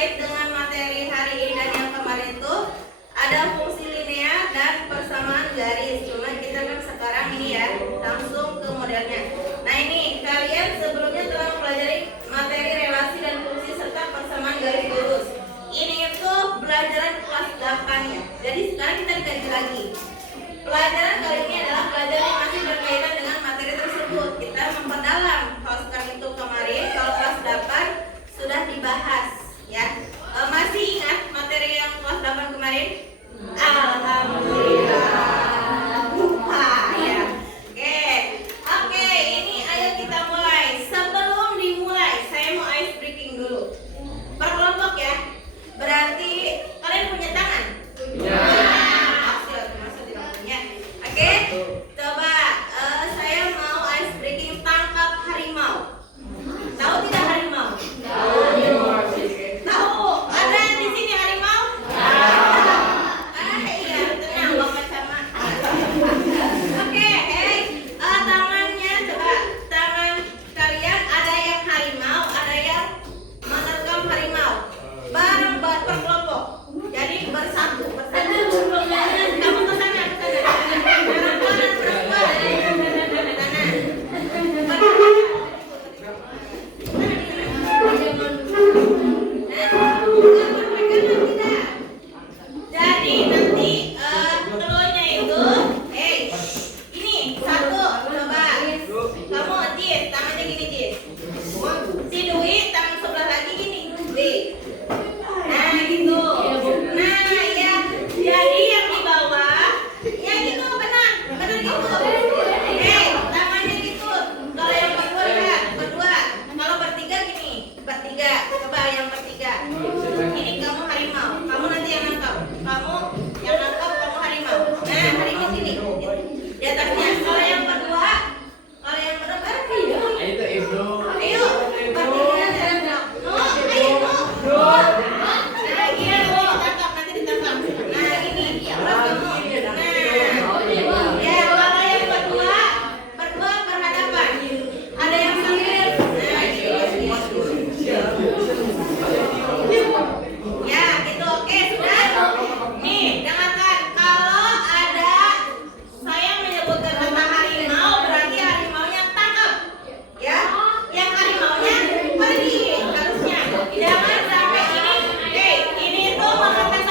terkait dengan materi hari ini dan yang kemarin itu ada fungsi linear dan persamaan garis. Cuma kita kan sekarang ini ya langsung ke modelnya. Nah ini kalian sebelumnya telah mempelajari materi relasi dan fungsi serta persamaan garis lurus. Ini itu pelajaran kelas 8 ya. Jadi sekarang kita dikaji lagi. Pelajaran kali ini adalah pelajaran yang masih berkaitan dengan materi tersebut. Kita memperdalam. Kalau sekarang itu kemarin kalau kelas 8 sudah dibahas ya. Masih ingat materi yang kelas 8 kemarin? Alhamdulillah lupa ya. Oke, ini ayo kita mulai. Sebelum dimulai, saya mau ice breaking dulu. Per kelompok ya. Berarti kalian punya tangan? Punya. Masuk tidak punya. Oke, coba saya mau ice breaking tangkap harimau. Tahu tidak harimau? Tahu. Ada di sini harimau? Iya, tenang Bapak Camat. Oke, tangannya coba. Tangan kalian ada yang harimau, ada yang menerkam harimau. Bareng per kelompok. Jadi bersatu. Kamu ke sana, Perempuan. Jadi nanti keluarnya itu, ini satu, coba kamu Jis, tangannya gini Jis. Si Dwi tangan sebelah lagi gini, Dwi. Nah gitu. Nah ya, jadi yang di bawah, ya gitu benar gitu. Tangannya gitu. Kalau yang berdua ya, berdua. Kalau bertiga gini, bertiga. Coba yang bertiga. Ini kamu harimau, kamu nanti yang nangkap. Kamu yang nangkap, kamu harimau. Nah harimau sini, di atasnya. Kalau yang berdua, ayo bertiga. Ayo, Nah, iya, ditangkap, nanti ditangkap. Nah, ini, terus kamu. Nah, ya, kalau yang berdua berhadapan. Ada yang sambil. Nah, ya, gitu. Oke, sudah. Nih, dengarkan. Kalau ada saya menyebutkan kata harimau, berarti harimaunya tangkap. Ya, yang harimaunya pergi harusnya. Jangan sampai ini tuh mengetes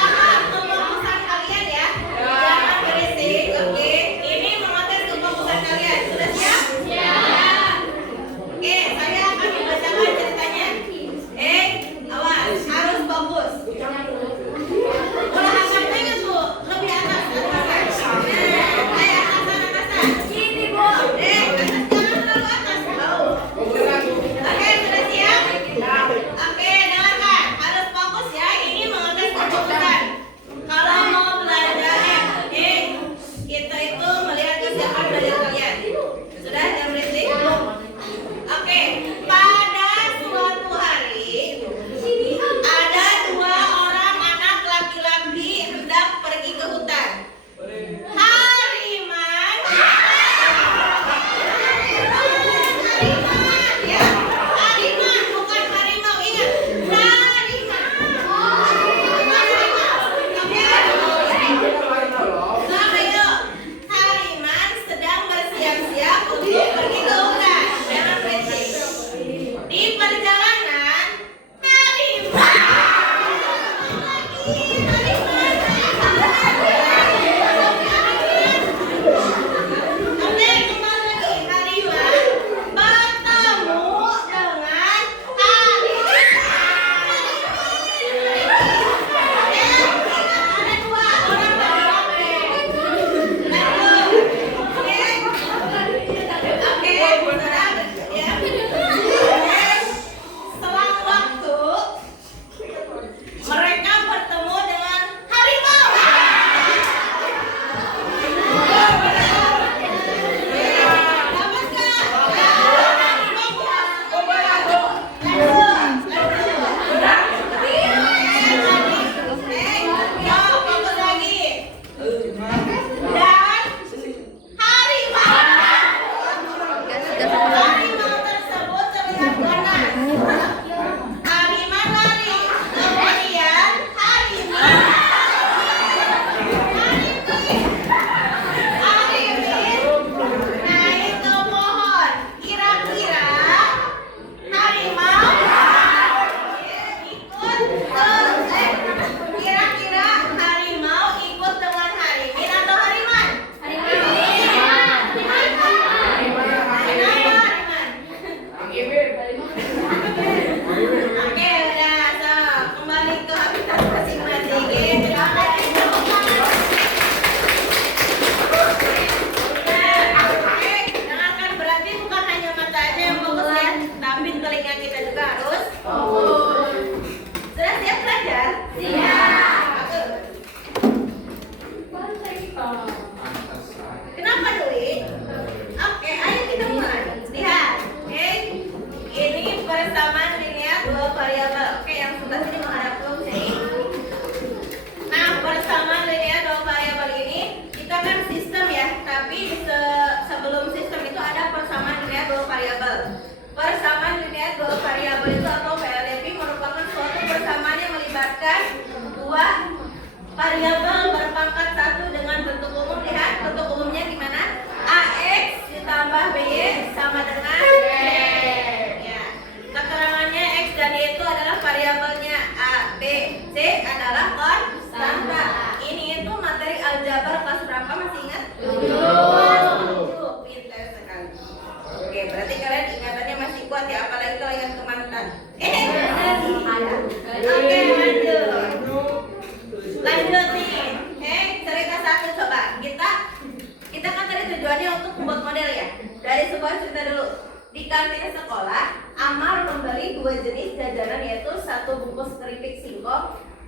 kefokusan kalian ya. Jangan berisik, oke? Ini mengetes kefokusan kalian. Sudah siap? Siap. Oke, saya akan membacakan ceritanya. Awas, harus fokus. Udah atasnya tuh, lebih atas. Atasan. Gini, Bu. Atas jangan terlalu atas. Bau. Oke, sudah siap? Oke, dengarkan. Harus fokus ya. Ini mengetes kefokusan. Kalau mau belajar, kita itu melihat kesiapan belajar kalian. Sudah, jangan berisik. Oke, pada suatu hari ada dua orang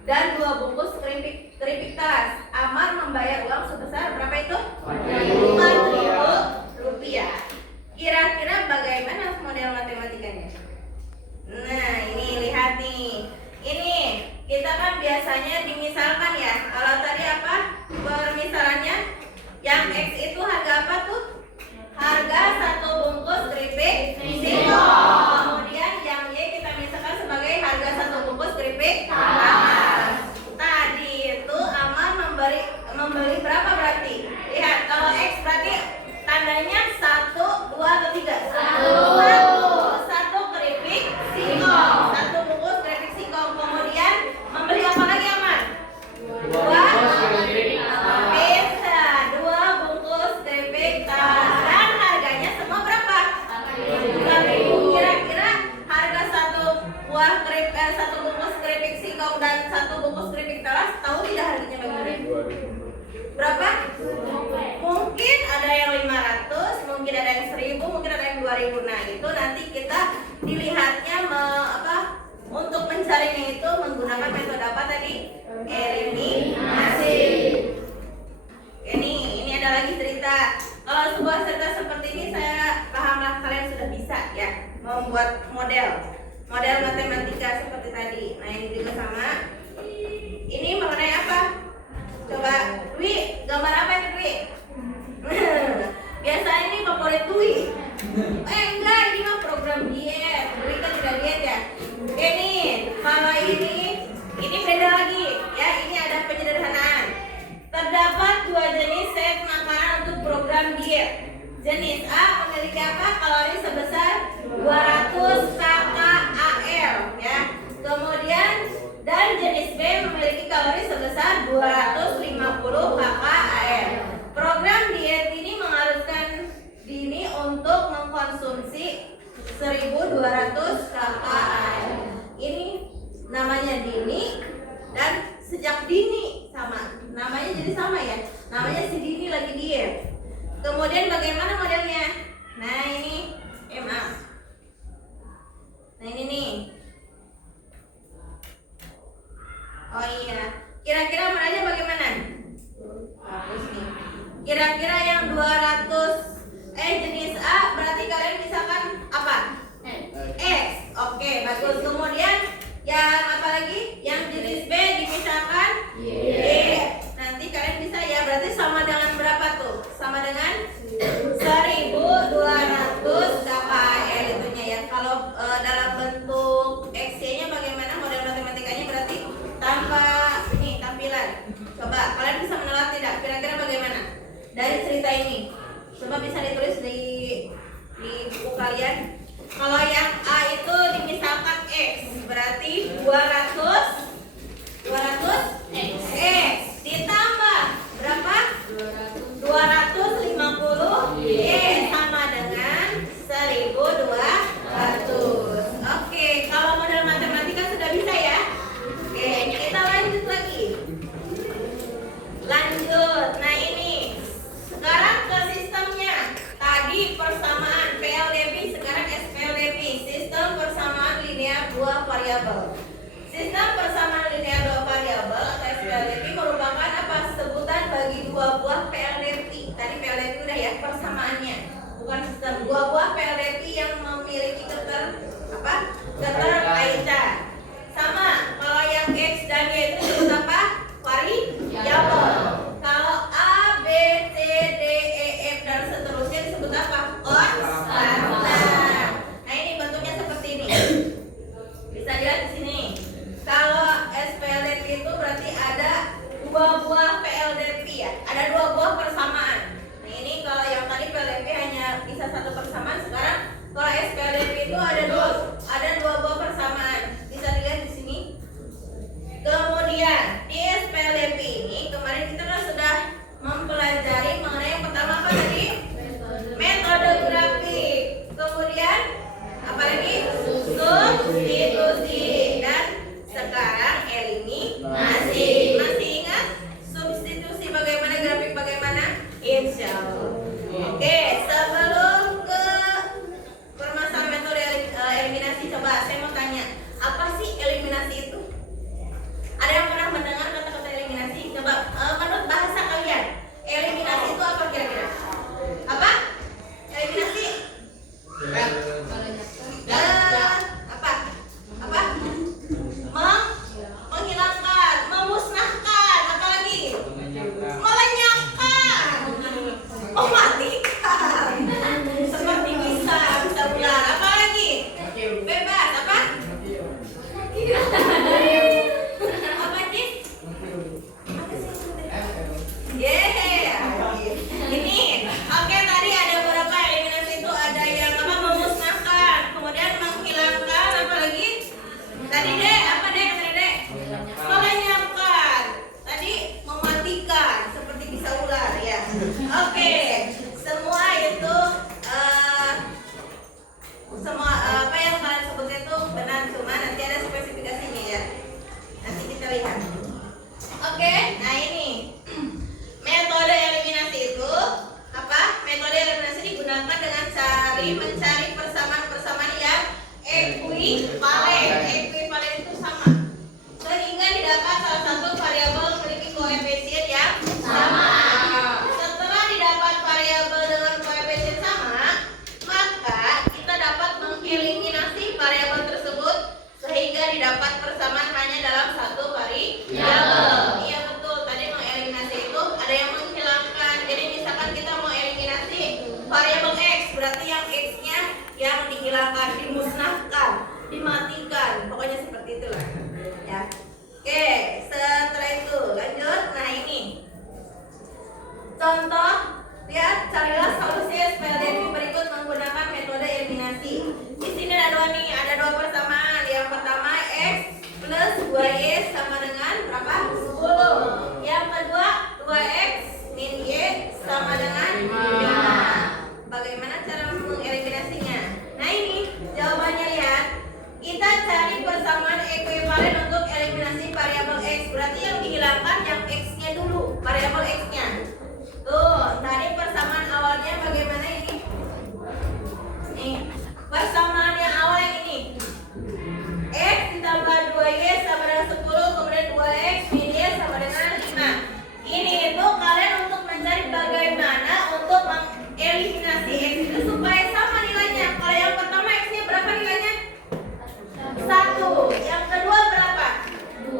dan 2 bungkus keripik tas. Amar membayar uang sebesar berapa itu? 50.000 rupiah. Kira-kira bagaimana model matematikanya? Nah, ini lihat nih. Ini kita kan biasanya dimisalkan ya. Kalau tadi apa? Permisalannya yang X itu harga apa tuh? Harga 1 bungkus keripik singkong. Kemudian yang Y kita misalkan sebagai harga 1 bungkus keripik talas. Tadi itu Amar membeli berapa berarti? Lihat, kalau X berarti tandanya 1, 2 atau 3? 1 keripik singkong, 1 bungkus keripik singkong. Kemudian membeli apa lagi Amar? 2 pizza, 2 bungkus keripik talas. Dan harganya semua berapa? 5.000. Kira-kira harga 1 bungkus keripik singkong dan 1 bungkus keripik talas, tahu tidak harganya bagaimana? Berapa? Mungkin ada yang 500, mungkin ada yang 1.000, mungkin ada yang 2.000. Nah, itu nanti kita dilihatnya untuk mencarinya itu menggunakan metode apa tadi? Eliminasi. Ini ada lagi cerita. Kalau sebuah cerita seperti ini saya pahamlah kalian sudah bisa ya membuat model matematika seperti tadi. Nah, ini juga sama. Ini mengenai apa? Coba, Dwi, gambar apa itu Dwi? Biasanya ini favorit Dwi. Enggak, ini mah program diet. Dwi kan tidak diet ya. Oke nih, kalau ini beda lagi ya. Ini ada penyederhanaan. Terdapat 2 jenis set makanan untuk program diet. Jenis A memiliki apa? Kalori sebesar 200 kcal ya. Kemudian dan jenis B memiliki kalori sebesar 250 kcal. Program diet ini mengharuskan Dini untuk mengkonsumsi 1.200 kcal. Ini namanya Dini dan sejak Dini sama. Namanya jadi sama ya. Namanya si Dini lagi diet. Kemudian bagaimana modelnya? Nah, ini MA. Nah, ini nih. Oh iya, kira-kira modelnya bagaimana? Bagus nih. Kira-kira yang 200 jenis A berarti kalian misalkan apa? X. Oke, bagus. Kemudian yang apa lagi? Yang jenis B dimisalkan Y. Nanti kalian bisa ya, berarti sama dengan berapa tuh? Sama dengan 1.200 kcal itunya ya. Kalau dalam bentuk XY-nya bagaimana model matematikanya berarti? Tanpa ini tampilan. Coba kalian bisa menelaah tidak? Kira-kira bagaimana dari cerita ini? Coba bisa ditulis di buku kalian. Kalau yang A itu dimisalkan X, berarti 200 X ditambah berapa? 250 Y sama dengan 1.200. Oke, kalau model matematika sudah bisa ya. Oke, kita lanjut lagi. Nah ini sekarang ke sistemnya. Tadi persamaan PLDP, sekarang SPLDP, sistem persamaan linear dua variabel. Sistem persamaan linear dua variabel atau SPLDP merupakan apa? Sebutan bagi dua buah PLDP. Tadi PLDP udah ya persamaannya, bukan sistem. Dua buah PLDP yang memiliki keterkaitan. Sama, kalau yang X dan Y itu disebut apa? Variabel. Kalau A, B, C, D, E, F dan seterusnya disebut apa? Konstan. Nah, ini bentuknya seperti ini. Bisa dilihat di sini. Kalau SPLDP itu berarti ada dua buah PLDP ya. Ada dua buah persamaan. Nah, ini kalau yang tadi PLDP hanya bisa satu persamaan, sekarang kalau SPLDP itu ada dua buah persamaan. Bisa dilihat di sini. Kemudian di SPLDP ini kemarin kita kan sudah mempelajari mengenai yang pertama apa tadi? Metode grafik. Kemudian apa lagi? Substitusi. Dan sekarang eliminasi. Masih ingat substitusi bagaimana, grafik bagaimana? Insya Allah. Oke, sebelum ke permasalahan metode eliminasi, coba saya mau tanya, apa sih eliminasi itu? Ada yang pernah lihat. Oke, nah ini metode eliminasi itu apa? Metode eliminasi digunakan dengan mencari persamaan yang ekuivalen. Ekuivalen itu sama, sehingga didapat salah satu variabel memiliki koefisien yang sama. Setelah didapat variabel dengan koefisien sama, maka kita dapat mengeliminasi variabel tersebut sehingga didapat persamaan hanya dalam satu variabel. Iya betul, tadi mengeliminasi itu ada yang menghilangkan. Jadi misalkan kita mau eliminasi variabel x, berarti yang x-nya yang dihilangkan, dimusnahkan, dimatikan, pokoknya seperti itulah ya. Oke, setelah itu lanjut. Nah ini contoh, lihat, carilah solusi SPLDMI berikut menggunakan metode eliminasi. Di sini ada dua nih, ada dua persamaan. Yang pertama x plus 2y sama dengan berapa? 10. Yang kedua 2x min y sama dengan 5. Bagaimana cara mengeliminasinya? Nah ini jawabannya, lihat. Kita cari persamaan ekuivalen untuk eliminasi variabel x. Berarti yang dihilangkan yang x-nya dulu, variabel x-nya. Tuh, tadi persamaan awalnya bagaimana ini? Nih, persamaan yang awal yang ini. X ditambah 2y sama dengan 10, kemudian 2x min y sama dengan 5. Ini itu kalian untuk mencari bagaimana untuk mengeliminasi x itu supaya sama nilainya. Kalau yang pertama x-nya berapa nilainya? 1. Yang kedua berapa? 2.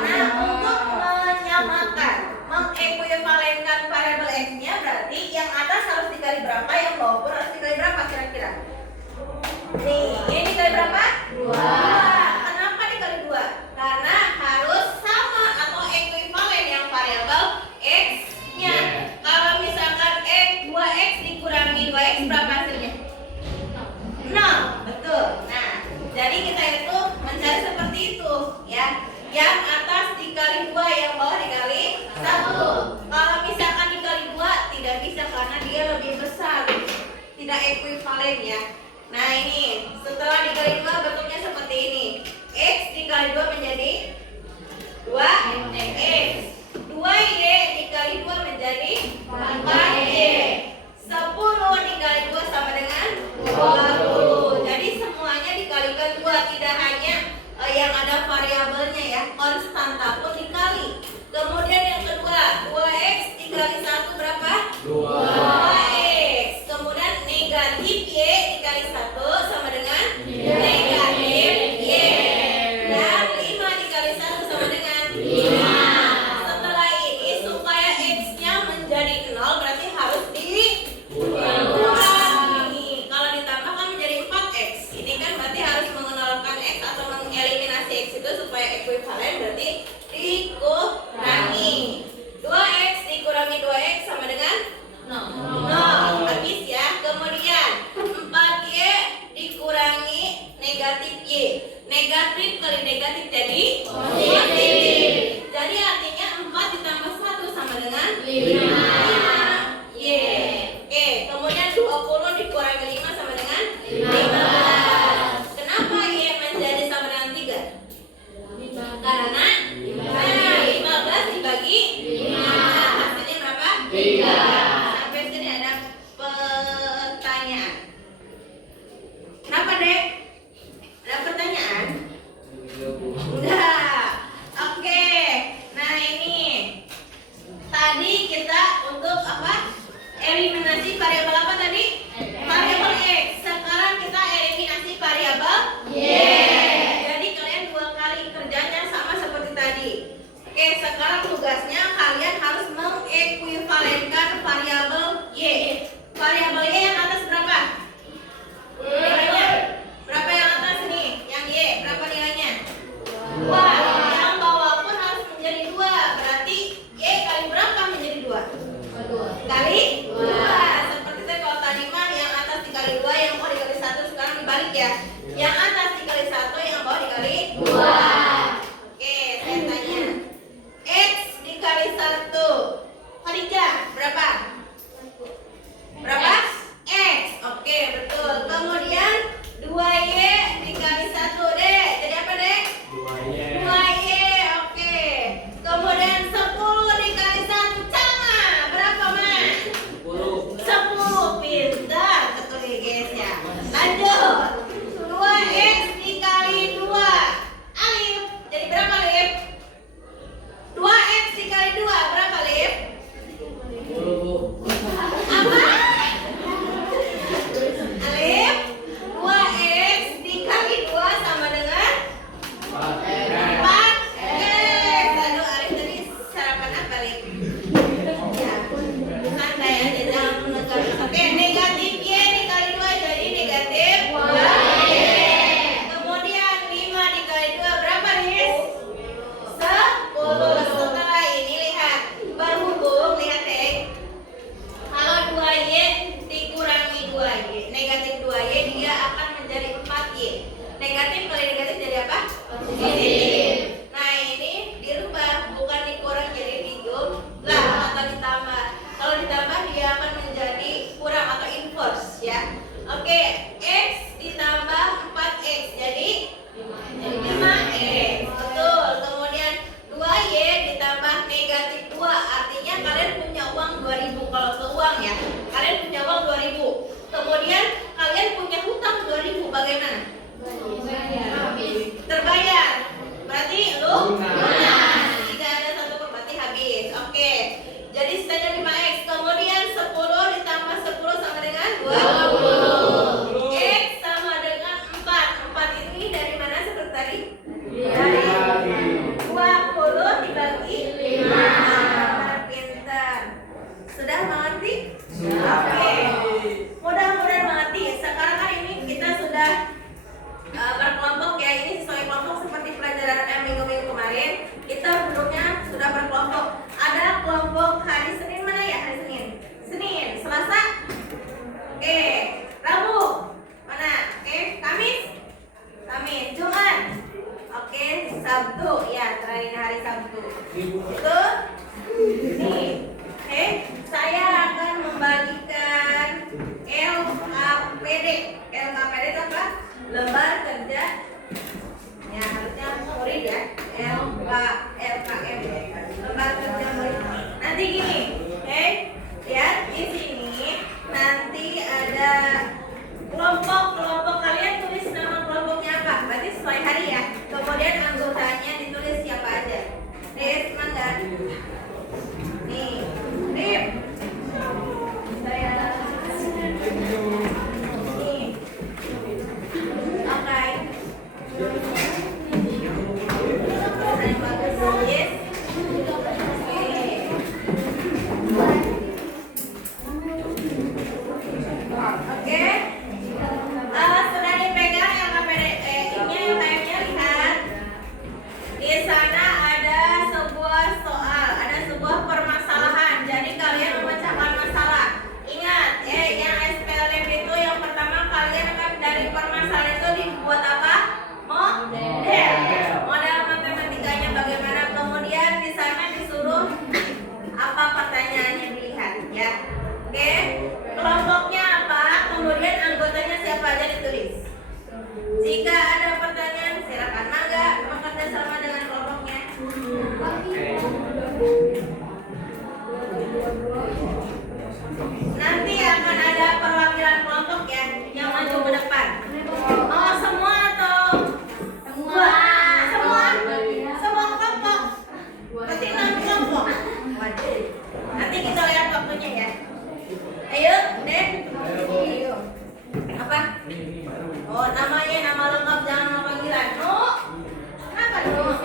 Nah, untuk menyamakan, mengekuivalenkan variabel x-nya, berarti yang atas harus dikali berapa, yang bawah pun harus dikali berapa kira-kira? Nih, ini dikali berapa? 2. Kenapa dikali 2? Karena harus sama atau ekuivalen yang variabel x-nya. Kalau misalkan 2x dikurangi 2x berapa hasilnya? 0, betul. Nah, jadi kita itu mencari seperti itu ya. Yang atas dikali 2, yang bawah dikali 1. Kalau misalkan dikali 2 tidak bisa karena dia lebih besar, tidak ekuivalen ya. Nah ini setelah dikali 2 bentuknya seperti ini. X dikali 2 menjadi 2x. 2y dikali 2 menjadi 4y. 10 dikali 2 sama dengan 20. Jadi semuanya dikalikan 2, tidak hanya yang ada variabelnya ya, konstanta pun dikali. Kemudian yang kedua, 2x dikali 1 berapa? 2x. Kemudian negatif y dikali 1 sama dengan negatif y. Dan 5 dikali 1 sama dengan 5. Setelah ini supaya x-nya menjadi 0 berarti harus dikurangi. Kalau ditambahkan menjadi 4x. Ini kan berarti harus mengenalkan x atau mengeliminasi x itu supaya ekuivalen, berarti hari Sabtu. Itu nih. Oke, saya akan membagikan LKPD. LKPD itu apa? Lembar kerja. Ya, harusnya murid ya. LKM. Lembar kerja murid. Nanti gini, oke? Lihat di sini nanti ada kelompok kalian tulis nama kelompoknya apa? Berarti sesuai hari ya. Kemudian anggotanya ditulis siapa aja. Mangga. Nih, Rip. Saya. Nih. Oke. Saya bagus. Yes. Oke. Sudah dipegang yang KPD-nya, yang kayaknya lihat. Di sana ada sebuah soal, ada sebuah permasalahan. Jadi kalian memecahkan masalah. Ingat, yang SPLM itu yang pertama kalian akan dari permasalahan itu dibuat apa? Model. Model matematikanya bagaimana? Kemudian di sana disuruh apa pertanyaannya dilihat, ya. Oke. Kelompoknya apa? Kemudian anggotanya siapa aja ditulis. Jika ada pertanyaan silakan Mangga bekerja sama dengan kelompoknya. Nanti akan ada perwakilan kelompok ya yang maju ke depan. Oh semua atau semua? Semua kelompok. Berarti 6 kelompok. Waduh. Nanti kita lihat waktunya ya. Ayo, Dek. Ayo. Apa? Oh, namanya nama lengkap, jangan nama panggilan. Oh, kenapa dong?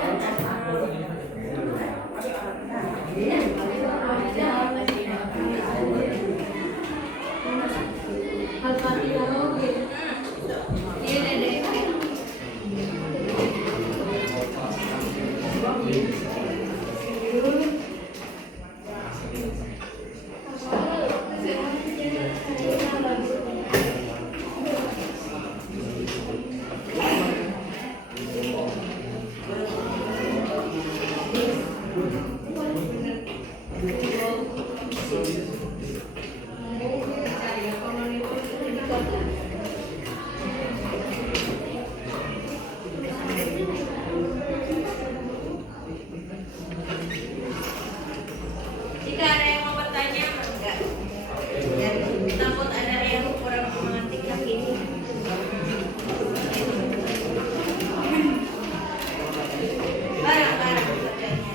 Jika ada yang mau bertanya, enggak. Jadi takut ada yang kurang mengerti kaki ini. Barang-barang bertanya.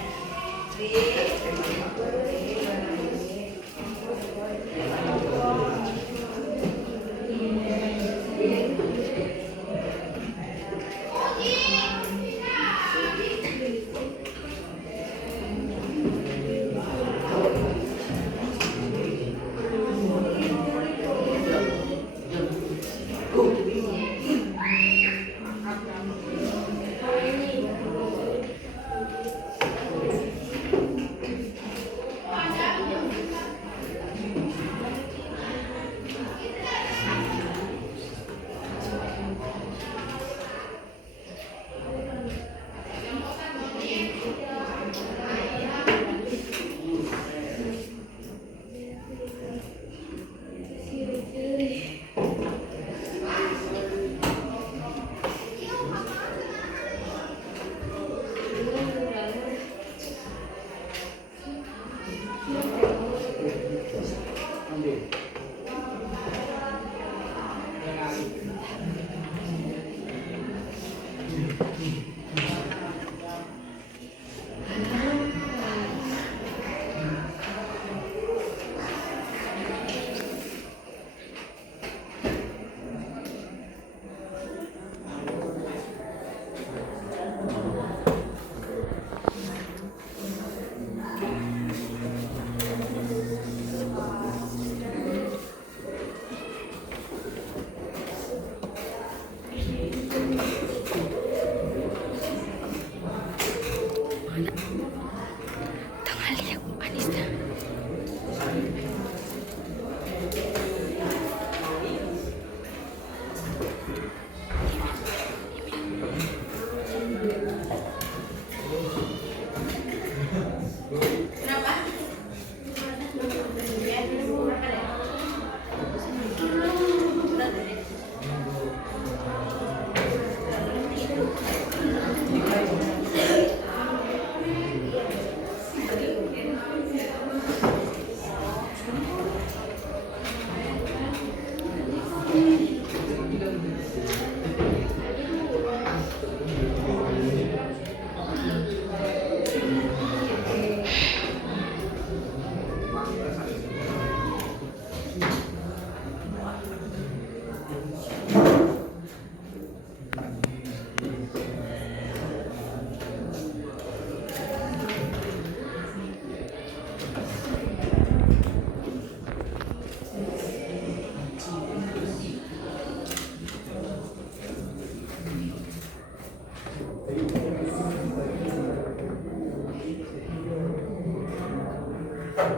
Ada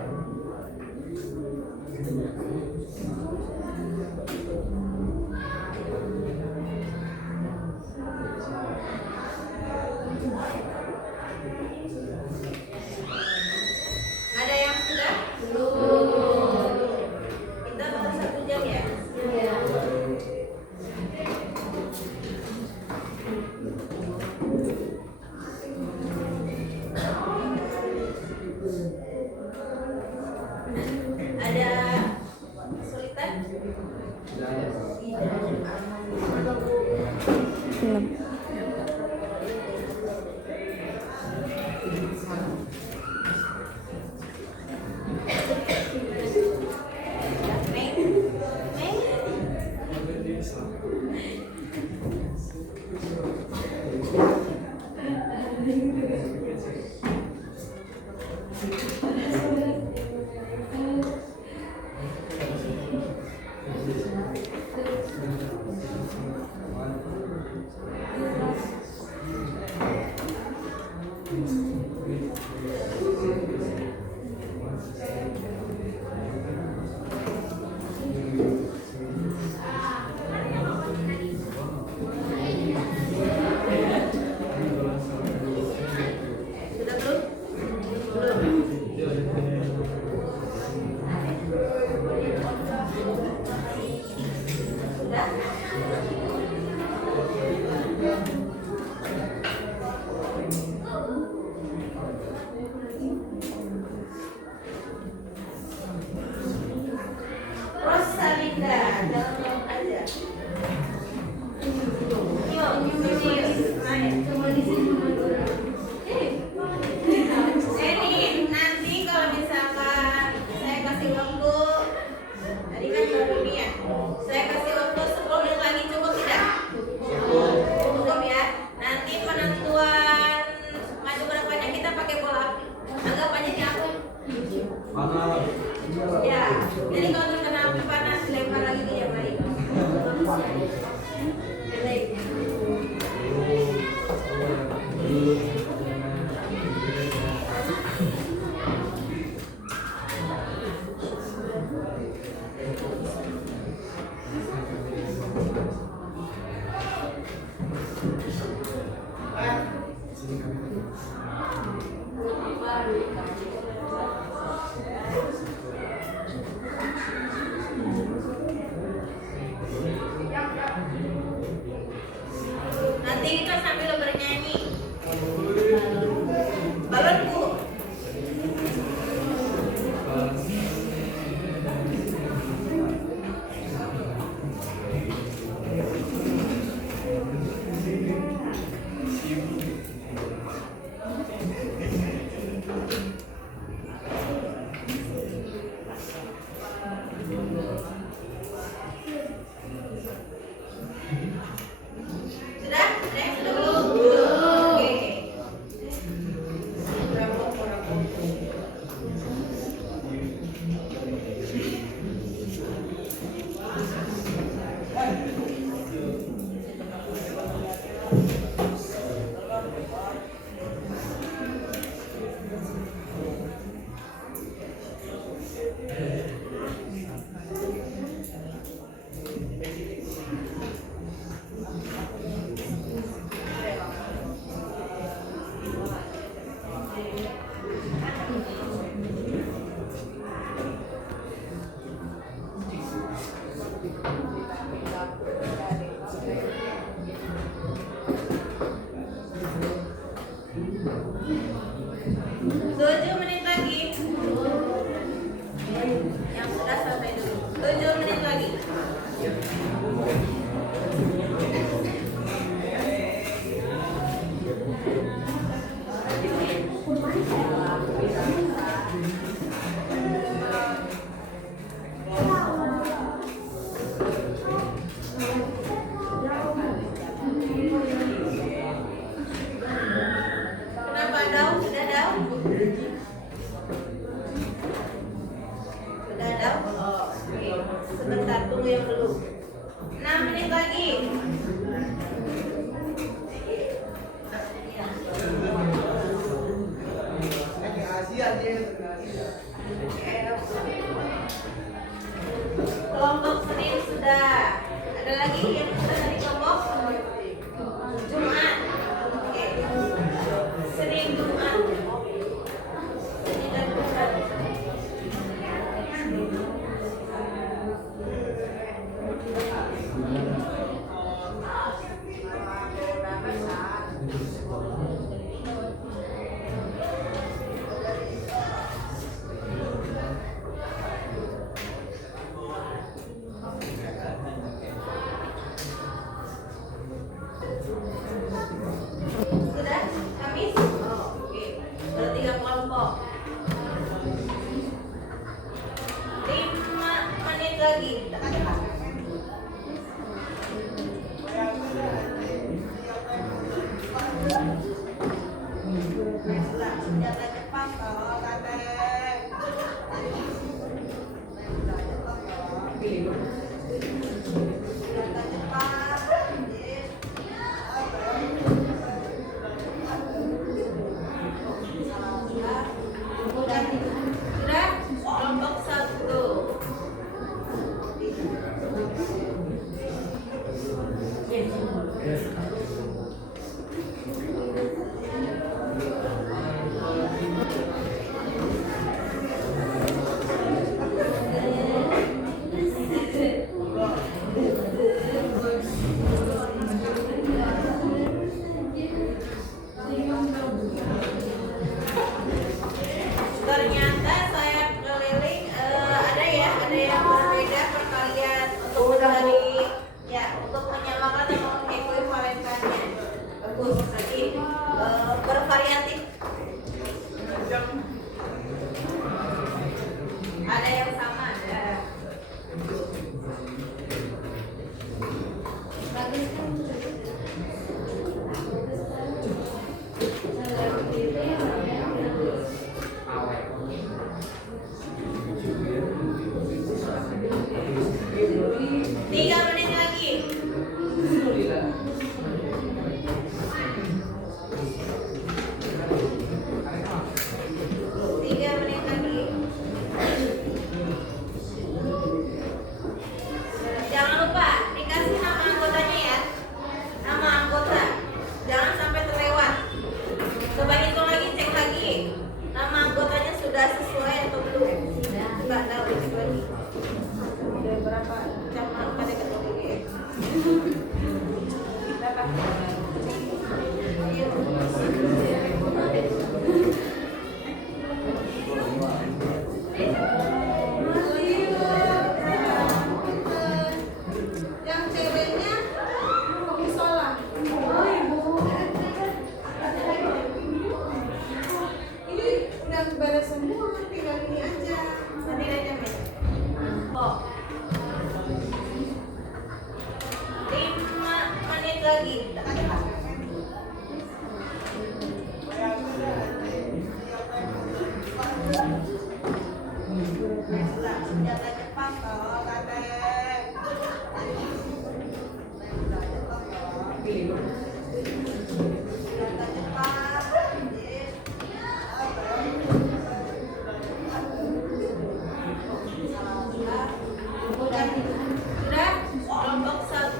yang sudah? Belum. Kita baru 1 jam ya? Iya. Ada kesulitan? Belum. Sudah belum? Belum. Sudah? Rosalinda, jalan aja. Yuk, ayo. Nanti kalau misalkan saya kasih waktu, tadi kan baru ini ya, saya kasih waktu 10 menit lagi, cukup tidak? Cukup ya. Nanti penentuan maju berapanya kita pakai bola api. Anggapannya apa? Ya. Jadi kalau terkena api panas, lempar lagi ke yang lain. Nanti kita sambil bernyanyi. Balonku. Sudah? Ada yang sudah belum? Oke. Asia dia Kelompok Senin sudah. Ada lagi yang sudah di kelompok Jumat. Oke. Senin Jumat. Senin dan Jumat. Sudah? Kamis? Oke. Ada 3 kelompok. 5 menit lagi. Senjata cepat kalau senjata cepat. Sudah? Kelompok 1. Ternyata saya keliling ada yang berbeda perkalian untuk mencari untuk menyamakan dan mengekuivalenkannya. Bagus, nanti bervariatif. Ada yang sama, ada. Bagus kan? Tiga menit lagi. 3 menit lagi. Jangan lupa dikasih nama anggotanya ya. Nama anggota. Jangan sampai terlewat. Coba hitung lagi, cek lagi. Nama anggotanya sudah sesuai atau belum? Enggak tahu lagi. Udah berapa jam pada ketemu ya? Berapa? Yang ceweknya musola. Ini udah beres semua, tinggal ini aja. Tadi aja men. Oh. 5 menit lagi. Senjata cepat kalau senjata cepat. Sudah? Kelompok 1.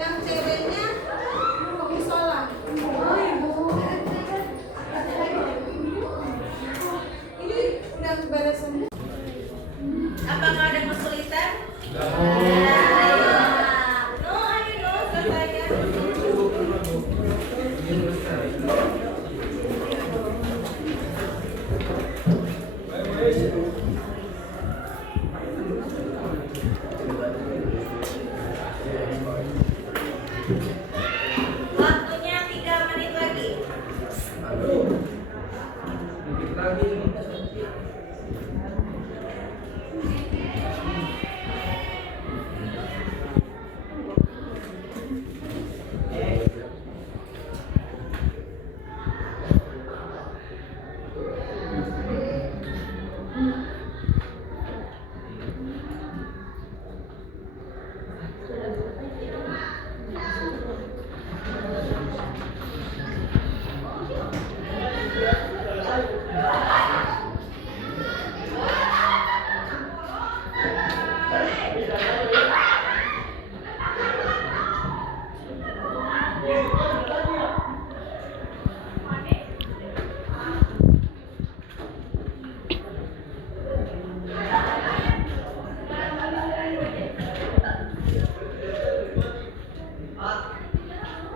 Yang ceweknya Isola. Ini udah beres semua. Apakah ada kesulitan? No, ayo no, selesaikan. Waktunya 3 menit lagi.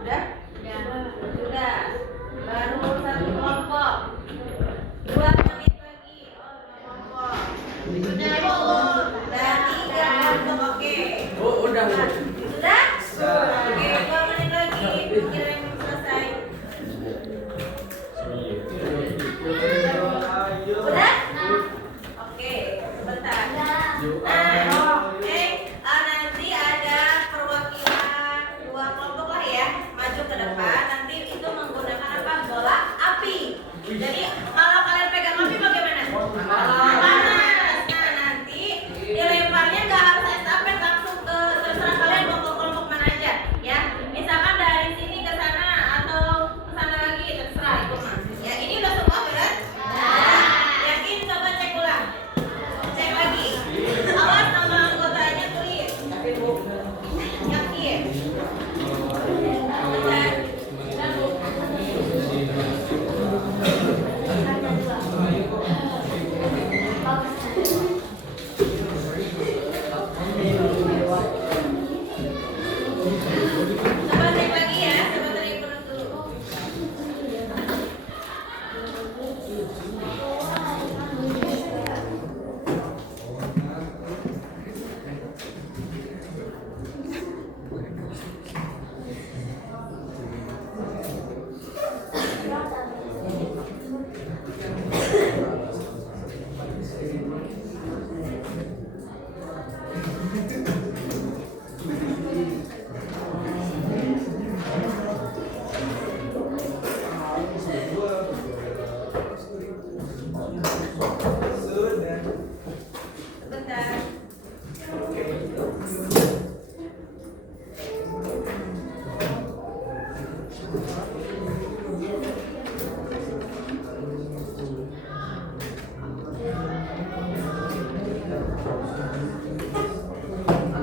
Udah? Sudah. Baru satu kelompok. 2 menit lagi. Oh, 2 kelompok. Udah 3 kelompok. Oke. Udah. Sudah? Oke, 2 menit lagi. Kira yang selesai. Udah? Oke, sebentar. Nanti ada perwakilan 2 kelompok lah ya, maju ke depan. Nanti itu menggunakan apa? Bola api. Jadi kalau kalian pegang api bagaimana? Panas. Nah, nanti dilemparnya nggak harus estafet, langsung ke terserah kalian mau ke kelompok mana aja, ya. Misalkan dari sini ke sana atau ke sana lagi, terserah itu mah. Ya, ini udah semua benar? Yakin? Coba cek ulang. Cek lagi. Awas nama anggotanya tulis. Yakin? Coba cek lagi ya, coba tadi penuh dulu. Sebentar.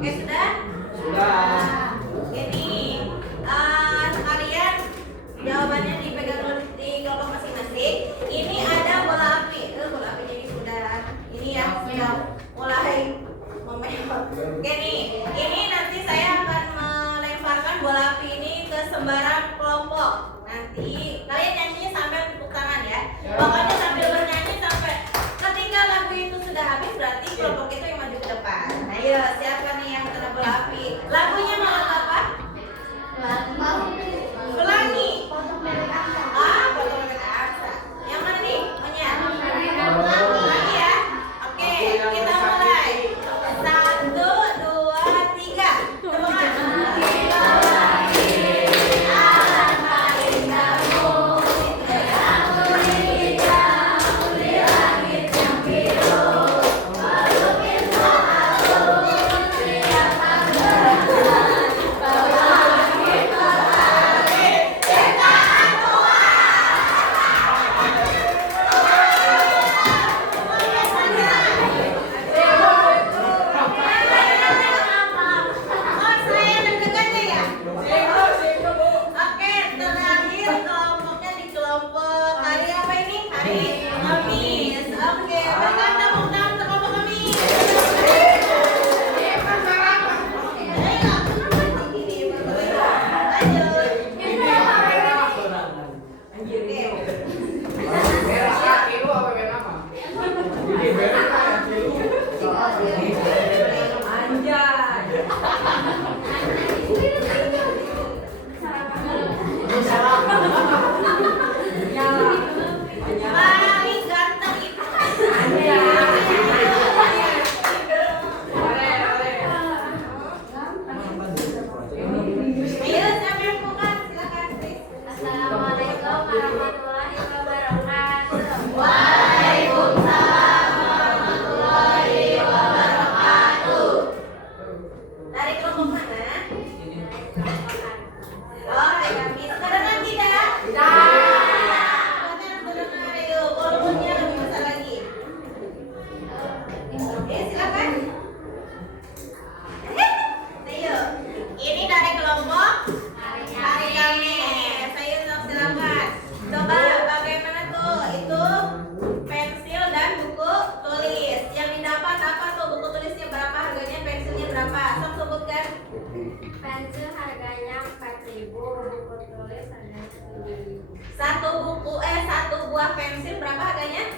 Oke, sudah? Ini sekalian jawabannya dipegang dulu di kelompok masing-masing. Ini ada bola api. Bola api jadi sudah. Ini ya sudah mulai memewah. Oke nih, ini nanti saya akan melemparkan bola api ini ke sembarang kelompok. Nanti kalian nyanyi sampai tepuk tangan ya. Pokoknya sambil bernyanyi sampai ketika lagu itu sudah habis, berarti kelompok itu yang maju ke depan. Ayo siapkan nih yang kena bola api. Lagunya mau lagu apa? Pelangi. Foto Bebek Aksa. Yang mana nih? Maunya? Pelangi ya. Oke, kita mulai. 1, 2, 3. Temukan. Kita lagi alat paling kamu. Satu buah pensil berapa harganya?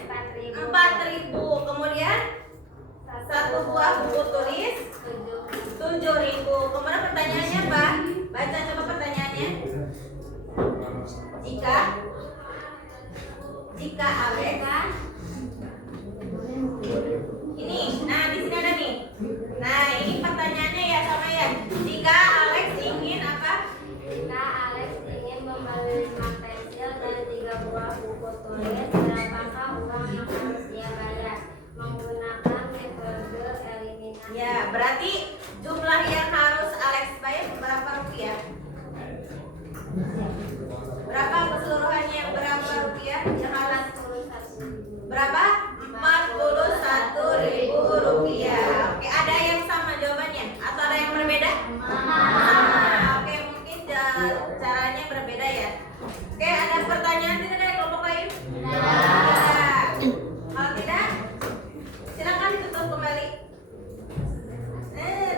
4.000. Kemudian satu buah buku tulis 7.000. Kemudian pertanyaannya apa? Baca coba pertanyaannya. Jika Alex ini, nah di sini ada nih. Nah ini pertanyaannya ya sama ya. Jika Alex ingin apa? Jika Alex ingin membeli 5 pensil dan 3 buah buku tulis, berapakah uang yang harus dia bayar? Menggunakan metode eliminasi. Ya, berarti jumlah yang harus Alex bayar berapa rupiah? Berapa keseluruhannya? Berapa rupiah yang harus? Berapa? 41.000 rupiah. Oke, ada yang sama jawabannya atau ada yang berbeda? Sama. Oke, mungkin caranya berbeda ya. Oke, ada pertanyaan tidak dari kelompok lain? Tidak. Kalau tidak, silakan tutup kembali.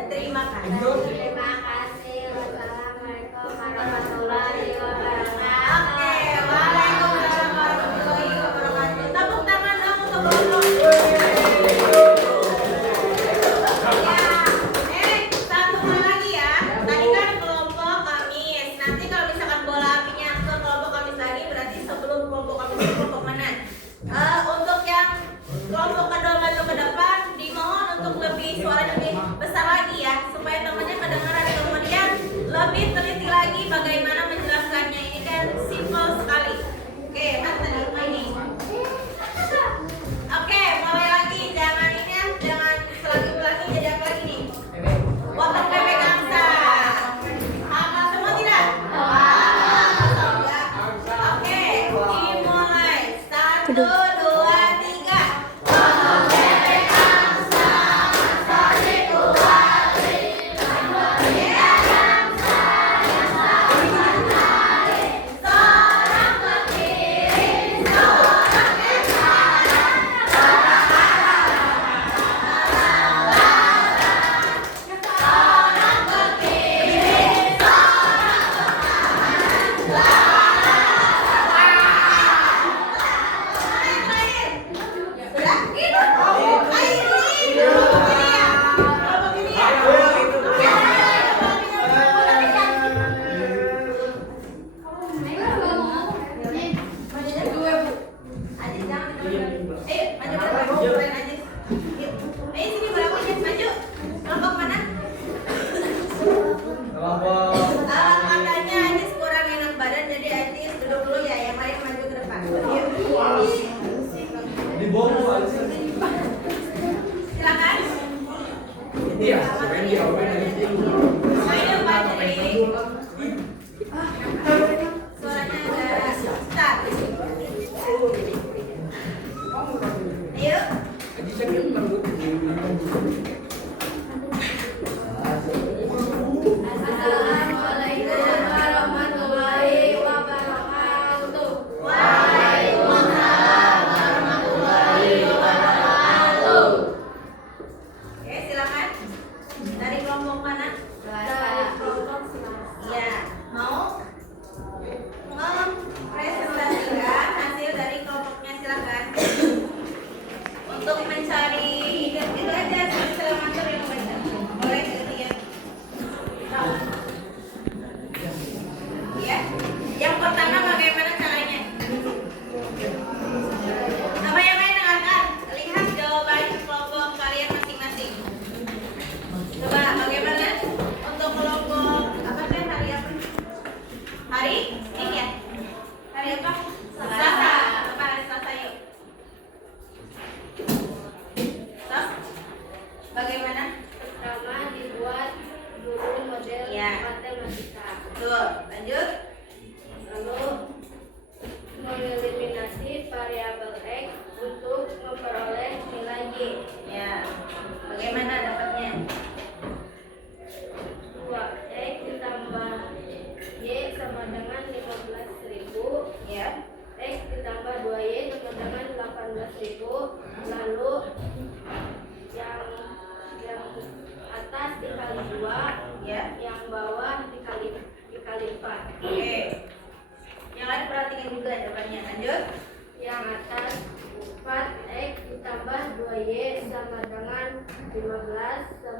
Terima kasih. Terima kasih. Wassalamualaikum warahmatullahi wabarakatuh. Oke, waalaikumsalam warahmatullahi wabarakatuh. Tepuk tangan dong untuk kelompok. Ya, satu hal lagi ya. Tadi kan kelompok Kamis. Nanti kalau misalkan bola apinya ke kelompok Kamis lagi, berarti sebelum kelompok Kamis itu kelompok mana? Untuk yang kelompok kedua maju ke depan, dimohon untuk lebih suaranya lebih besar lagi ya, supaya temannya kedengaran. Kemudian lebih teliti lagi bagaimana menjelaskannya. Ini kan simple sekali. Oke, tadi ini. Oke, mulai lagi. Jangan ini ya, jangan selagi-selagi jadi apa lagi nih? Potong bebek angsa. Apa semua tidak? Oke, dimulai. 1, 2, 3. Katanya Ajis kurang enak badan, jadi Ajis duduk dulu ya. Yang lain maju ke depan. Silakan. Iya, sebenarnya dia Ayo Pak Tri. Suaranya agak start. Ayo. Assalamualaikum warahmatullahi wabarakatuh. Waalaikumsalam warahmatullahi wabarakatuh. Oke, silakan. Dari kelompok mana? Dari kelompok Iya, mau mempresentasikan hasil dari kelompoknya, silakan. Untuk mencari itu aja setelah master yang baca. Boleh ya. Ya. Yang pertama bagaimana caranya? Apa yang lain dengarkan? Lihat jawaban kelompok kalian masing-masing. Coba bagaimana untuk kelompok apa sih, hari apa? Hari ini ya? Hari apa? Selasa. Apa hari Selasa yuk? Stop. Bagaimana? pertama dibuat dulu model Ya. matematika. Tuh, lanjut. Lalu mengeliminasi variabel X untuk memperoleh nilai Y. Ya. Bagaimana dapatnya? 2X ditambah Y sama dengan 15.000. Ya.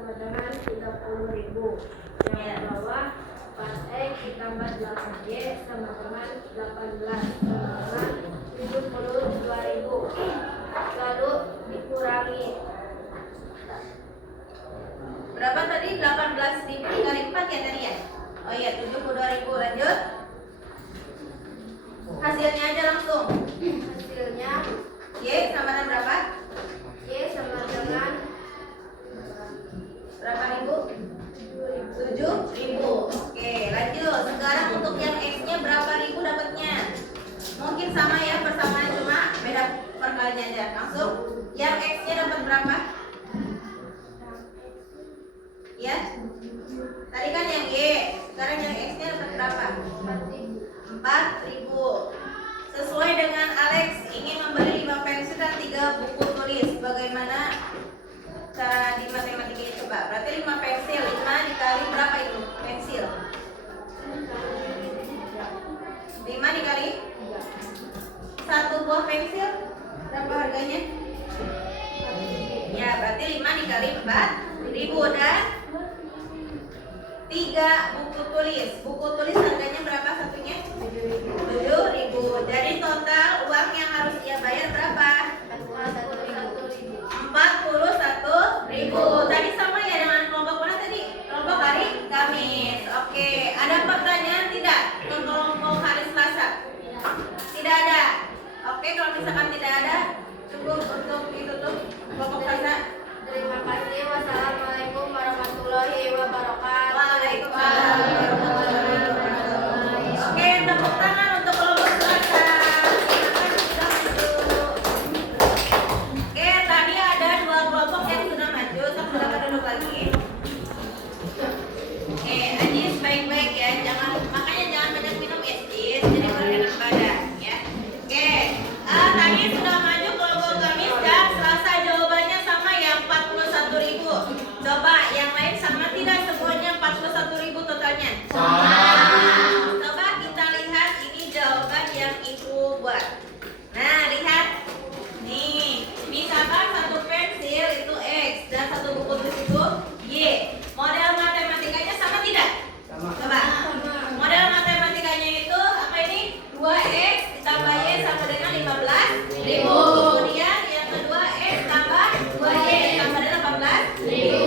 sama dengan 30.000. Yang bawah 4X ditambah 8Y sama dengan 18 sama dengan 72.000. Lalu dikurangi. Berapa tadi? 18.000 dikali 4 ya tadi ya? Oh iya, 72.000. Lanjut. Hasilnya aja langsung. Hasilnya Y sama dengan berapa? Y sama dengan Berapa ribu? 7.000. Oke, lanjut. Sekarang untuk yang X-nya berapa ribu dapatnya? Mungkin sama ya, persamaan cuma beda perkaliannya aja. Langsung. Yang X-nya dapat berapa? Ya. Tadi kan yang Y. Sekarang yang X-nya dapat berapa? 4.000. Sesuai dengan Alex ingin membeli 5 pensil dan 3 buku tulis. Bagaimana cara di matematika itu, Pak? Berarti 5 pensil, 5 dikali berapa itu pensil? 5 dikali 1 buah pensil berapa harganya? Ya, berarti 5 dikali 4.000 dan 3 buku tulis. Buku tulis harganya berapa satunya? 7.000. Jadi total uang yang harus ia bayar berapa? 41.000. Tadi sama ya dengan kelompok mana tadi? Kelompok hari Kamis. Oke, ada pertanyaan tidak untuk kelompok hari Selasa? Tidak ada. Oke, kalau misalkan tidak ada, cukup untuk ditutup kelompok Selasa. Terima kasih. Wassalamualaikum warahmatullahi wabarakatuh. Waalaikumsalam warahmatullahi wabarakatuh. Oke, tepuk tangan untuk kelompok Selasa. Silakan sudah maju. Oke, tadi ada 2 kelompok yang sudah maju. Silakan duduk lagi. Oke, Ajis baik-baik ya. Makanya jangan banyak minum es Jis, jadi berenak badan ya. Oke, tadi sudah maju kelompok Kamis dan Selasa, jawabannya sama ya, 41.000. Coba yang lain sama tidak semuanya 41.000 totalnya? Sama. Coba kita lihat ini jawaban yang Ibu buat. Nah, lihat. Nih, misalkan 1 pensil itu X dan 1 buku tulis itu Y. Model matematikanya sama tidak? Sama. Coba. Model matematikanya itu apa ini? 2X ditambah Y sama dengan 15.000. Kemudian yang kedua X tambah 2Y sama dengan 18.000.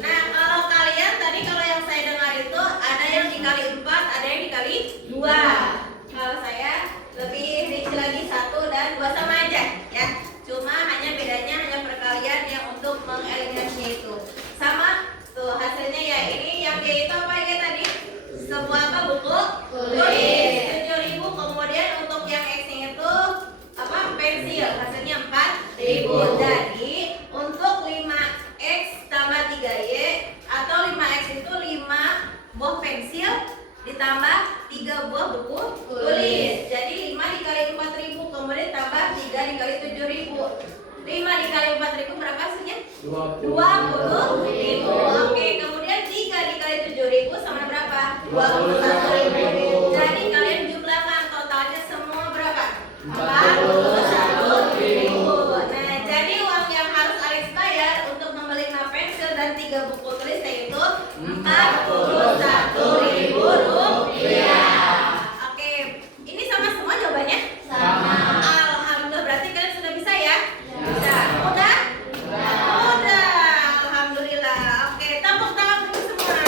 Nah, kalau kalian tadi kalau yang saya dengar itu ada yang dikali 4, ada yang dikali 2. Kalau saya lebih rinci lagi 1 dan 2 sama aja ya. Cuma hanya bedanya hanya perkalian yang untuk mengeliminasinya itu. Sama tuh hasilnya ya. Ini yang Y itu apa ya tadi? Sebuah apa buku? Tulis. 7.000. Kemudian untuk yang X-nya itu apa? Pensil. Hasilnya 4.000. Jadi untuk 5X tambah 3Y atau 5X itu 5 buah pensil ditambah 3 buah buku tulis. Jadi 5 dikali 4.000 kemudian tambah 3 dikali 7.000. 5 dikali 4.000 berapa hasilnya? 20.000. Oke, kemudian 3 dikali 7.000 sama berapa? 21.000. Jadi kalian jumlahkan totalnya semua berapa? 41.000. Nah, jadi uang yang harus Alex bayar untuk membeli 5 pensil dan 3 buku tulis yaitu 41.000 rupiah. Oke, ini sama semua jawabannya? Sama. Alhamdulillah, berarti kalian sudah bisa ya? Bisa. Udah? Udah. Alhamdulillah. Oke, tepuk tangan untuk semua.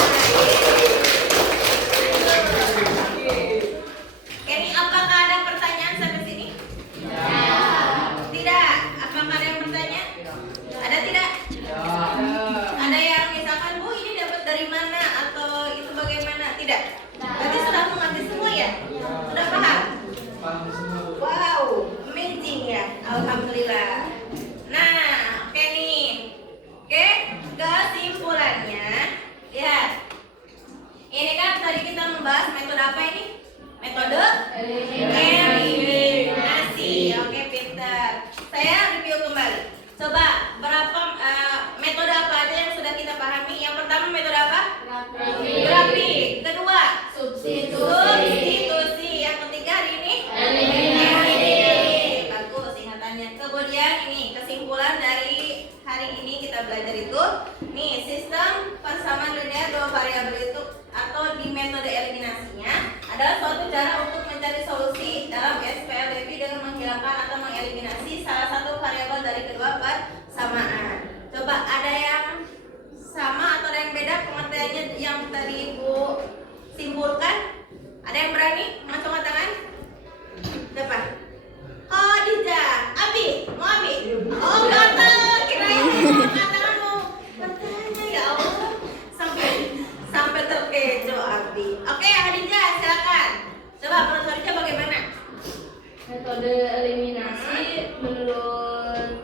Ini apakah ada pertanyaan sampai sini? Tidak. Apakah ada yang bertanya? Ada tidak? Ada yang misalkan metode eliminasi menurut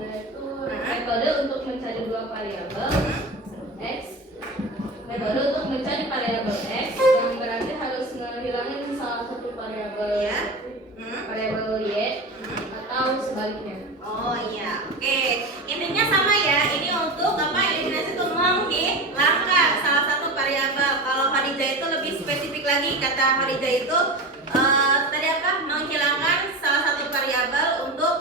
itu metode untuk mencari dua variabel x, metode untuk mencari variabel x yang berarti harus menghilangkan salah satu variabel Ya. variabel y atau sebaliknya. Oh iya, oke. Intinya sama ya. Ini untuk apa? Eliminasi itu menghilangkan salah satu variabel. Kalau Khadijah itu lebih spesifik lagi. Kata Khadijah itu tadi apa? Menghilangkan salah satu variabel untuk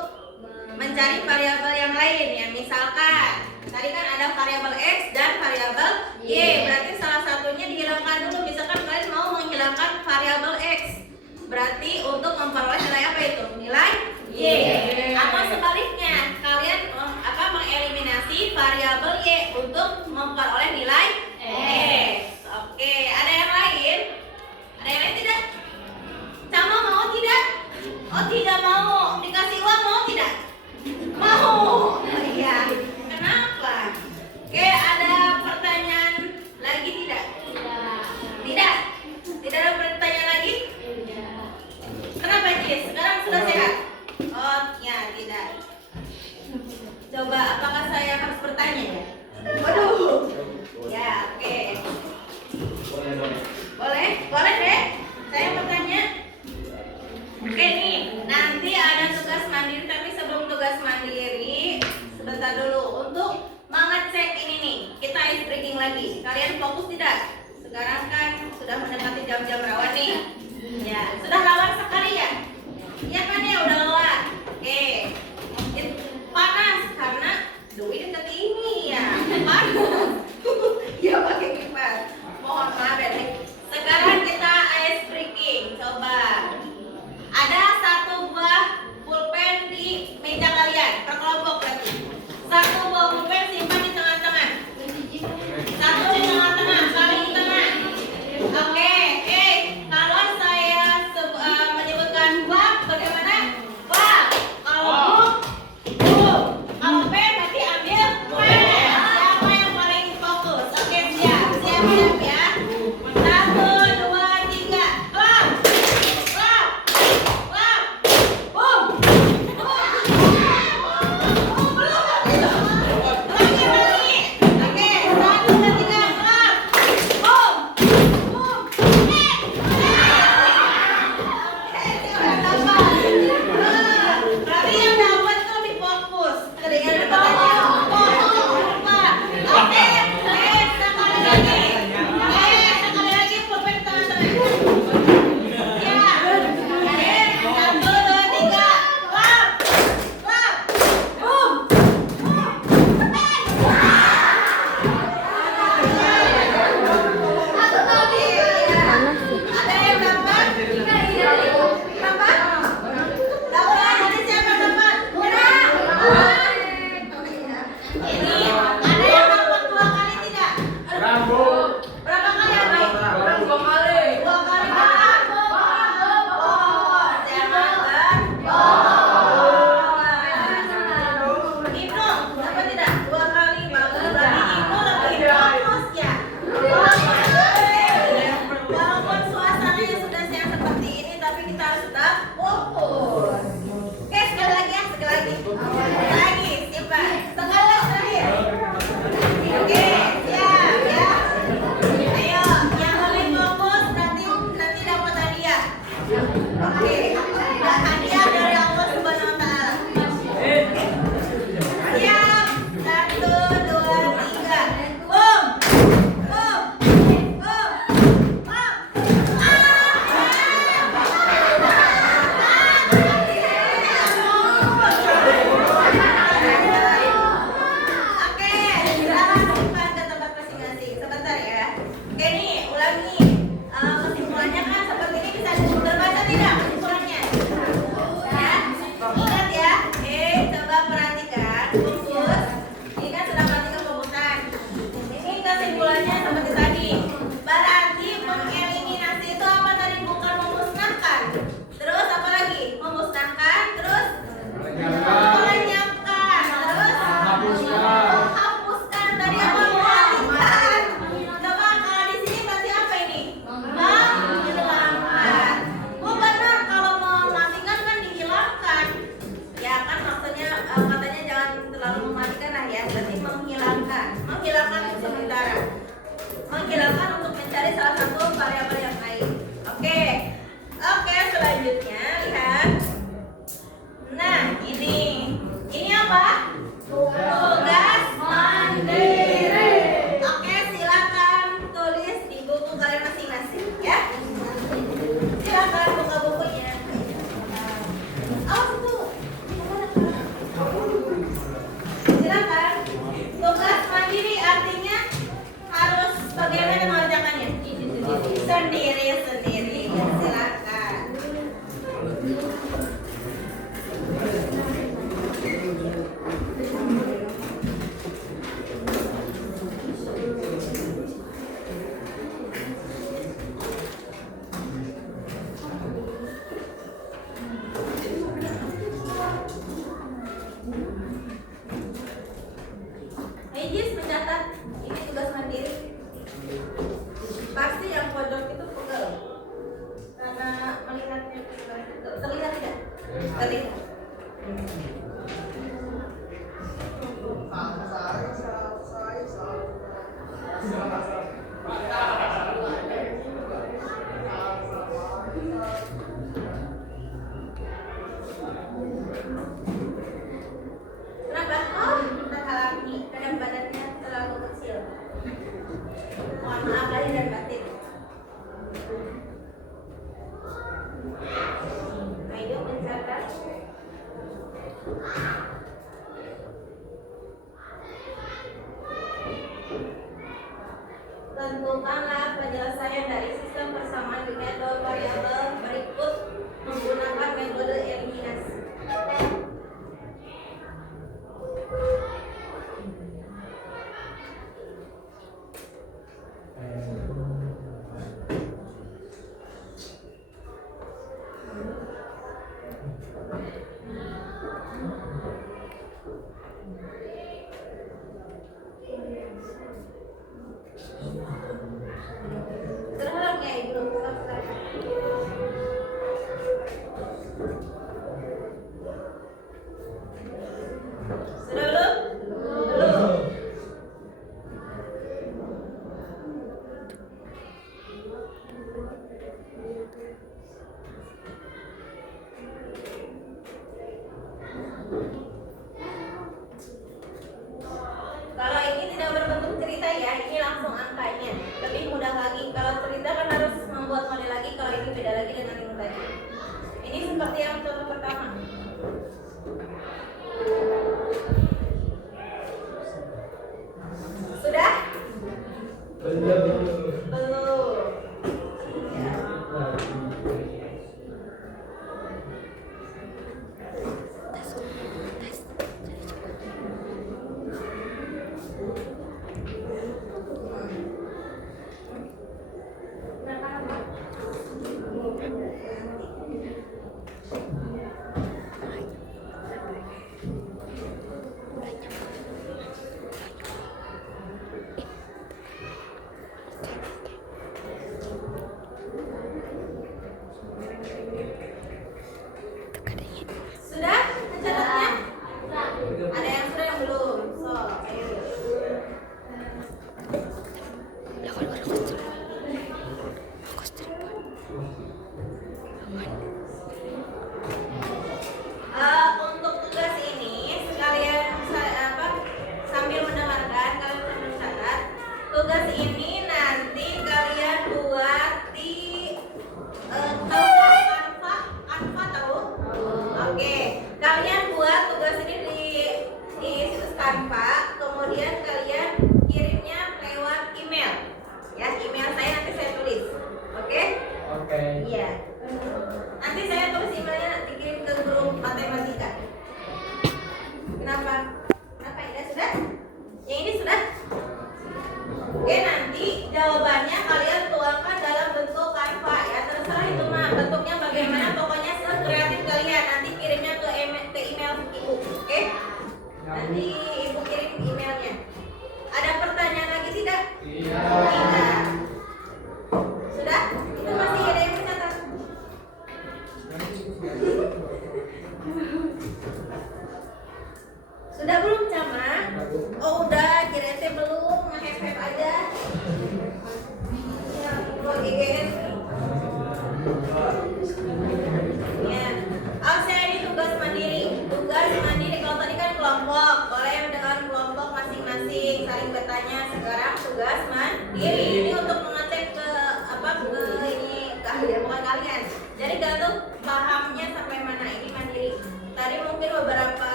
mencari variabel yang lain ya. Misalkan tadi kan ada variabel x dan variabel y. Berarti salah satunya dihilangkan dulu. Misalkan kalian mau menghilangkan variabel x. Berarti untuk memperoleh nilai apa itu? Nilai y. Atau sebaliknya, kalian mengeliminasi variabel y untuk memperoleh nilai x. Oke, ada yang lain? Ada yang lain tidak? Sama mau tidak? Oh tidak mau. Dikasih uang mau tidak? Mau. Iya. Kenapa? Oke, ada pertanyaan lagi tidak? Tidak. Tidak ada pertanyaan lagi? Kenapa Jis? Sekarang sudah sehat? Oh ya tidak. Coba apakah saya harus bertanya ya? Waduh. Ya oke. Boleh? Boleh deh. Saya bertanya. Oke nih, nanti ada tugas mandiri. Tapi sebelum tugas mandiri, sebentar dulu untuk mengecek ini nih. Kita ice breaking lagi. Kalian fokus tidak? Sekarang kan sudah mendekati jam-jam rawan nih. Ya, sudah lawan sekali ya? Iya kan ya, udah lawan. Oke. Panas karena Dwi dekat ini ya. Panas. Ya pakai kipas. Mohon maaf ya nih. Sekarang kita ice breaking. Coba. Ada satu buah pulpen di meja kalian. Per kelompok berarti. Satu buah pulpen simpan di tengah-tengah. Satu di tengah-tengah, paling tengah. Oke, kalau saya Jis mencatat ini tugas mandiri. Pasti yang pojok itu pegel karena melihatnya terlihat tidak? Terlihat. Kenapa? Oh, terhalangi kadang badannya terlalu kecil. Mohon maaf lahir dan batin. Ayo mencatat. Tentukanlah penyelesaian dari sistem persamaan dengan dua variabel berikut menggunakan metode eliminasi. Terhalang ya ibu. Sudah belum? Belum. Kalau ini tidak berbentuk cerita ya, ini langsung angkanya. Lebih mudah lagi. Kalau cerita kan harus membuat model lagi. Kalau ini beda lagi dengan yang tadi. Ini seperti yang contoh pertama. Sudah? Belum. Belum. Ya. Sudah mencatatnya? Ada yang sudah yang belum? So, ayo. Untuk tugas ini sekalian sambil mendengarkan kalian bisa mencatat. Tugas ini nanti kalian buat di Canva tahu? Oke, kalian buat tugas ini di situs Canva, kemudian kalian kirimnya lewat email. Ya, email saya nanti saya tulis. Oke? Oke. Iya. Nanti saya tulis emailnya nanti kirim ke grup matematika. Kenapa? Kenapa ini sudah? Yang ini sudah? Oke, nanti jawabannya kalian tuangkan dalam bentuk Canva ya. Terserah itu mah bentuknya bagaimana, pokoknya sekreatif kalian. Nanti kirimnya ke email ibu. Oke? Nanti ibu kirim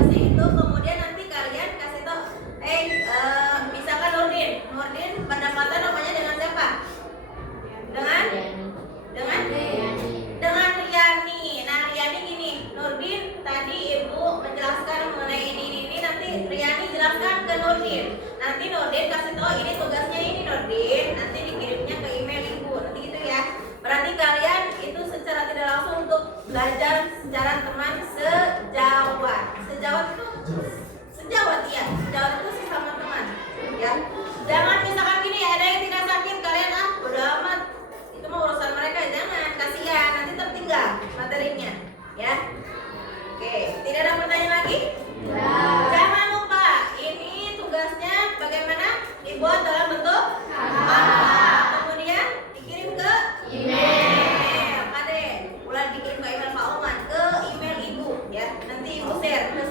tugasnya itu, kemudian nanti kalian kasih tau, misalkan Nurdin pendapatan namanya dengan siapa? Dengan Riani. Nah, Riani gini, Nurdin tadi ibu menjelaskan mengenai ini, nanti Riani jelaskan ke Nurdin. Nanti Nurdin kasih tahu ini tugasnya ini Nurdin, nanti dikirimnya ke email ibu, nanti gitu ya. Berarti kalian itu secara tidak langsung untuk belajar secara teman sejawat. Sejawat itu sejawat itu sesama teman, ya. Jangan misalkan gini, ada yang tidak sakit kalian bodo amat, itu mah urusan mereka, jangan, kasihan nanti tertinggal materinya, ya. Oke, tidak ada pertanyaan lagi? Jangan lupa ini tugasnya bagaimana dibuat dalam bentuk kemudian dikirim ke email. Mulai dikirim ke email Pak Oman, ke email ibu, ya. Nanti ibu share ke